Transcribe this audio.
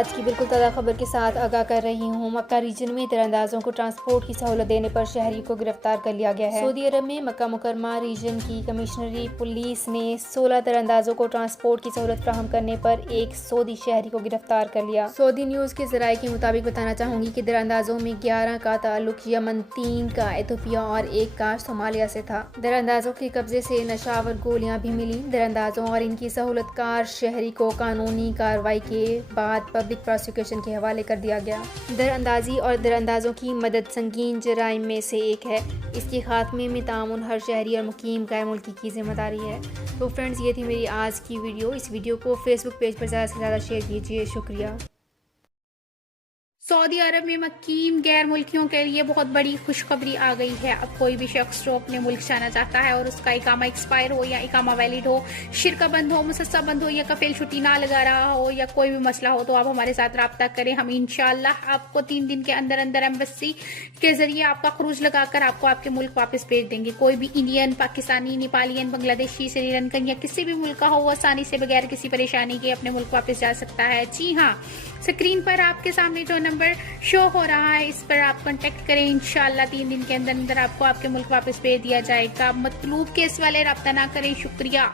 آج کی بالکل تازہ خبر کے ساتھ آگاہ کر رہی ہوں۔ مکہ ریجن میں تیراندازوں کو ٹرانسپورٹ کی سہولت دینے پر شہری کو گرفتار کر لیا گیا ہے۔ سعودی عرب میں مکہ مکرمہ ریجن کی کمشنری پولیس نے 16 تیراندازوں کو ٹرانسپورٹ کی سہولت فراہم کرنے پر ایک سعودی شہری کو گرفتار کر لیا۔ سعودی نیوز کے ذرائع کے مطابق بتانا چاہوں گی کہ تیراندازوں میں 11 کا تعلق یمن، 3 کا ایتھوپیا اور 1 کا صومالیہ سے تھا۔ تیراندازوں کے قبضے سے نشہ آور گولیاں بھی ملی۔ تیراندازوں اور ان کی سہولت کار شہری کو قانونی کارروائی کے بعد پبلک پروسیکیوشن کے حوالے کر دیا گیا۔ تیراندازی اور تیراندازوں کی مدد سنگین جرائم میں سے ایک ہے۔ اس کے خاتمے میں تعاون ہر شہری اور مقیم غیر ملکی کی ذمہ داری ہے۔ تو فرینڈز، یہ تھی میری آج کی ویڈیو۔ اس ویڈیو کو فیس بک پیج پر زیادہ سے زیادہ شیئر کیجیے۔ شکریہ۔ سعودی عرب میں مقیم غیر ملکیوں کے لیے بہت بڑی خوشخبری آ گئی ہے۔ اب کوئی بھی شخص جو اپنے ملک جانا چاہتا ہے اور اس کا اقامہ ایکسپائر ہو یا اقامہ ویلڈ ہو، شرکہ بند ہو، مسسہ بند ہو یا کفیل چھٹی نہ لگا رہا ہو یا کوئی بھی مسئلہ ہو، تو آپ ہمارے ساتھ رابطہ کریں۔ ہم انشاءاللہ آپ کو 3 دن کے اندر اندر ایمبیسی کے ذریعے آپ کا خروج لگا کر آپ کو آپ کے ملک واپس بھیج دیں گے۔ کوئی بھی انڈین، پاکستانی، نیپالین، بنگلہ دیشی، سری لنکن یا کسی بھی ملک کا ہو، وہ آسانی سے بغیر کسی پریشانی کے اپنے ملک واپس جا سکتا ہے۔ جی ہاں، اسکرین پر آپ کے سامنے جو نمبر شو ہو رہا ہے، اس پر آپ کانٹیکٹ کریں۔ انشاءاللہ 3 دن کے اندر اندر آپ کو آپ کے ملک واپس بھیج دیا جائے گا۔ مطلوب کیس والے رابطہ نہ کریں۔ شکریہ۔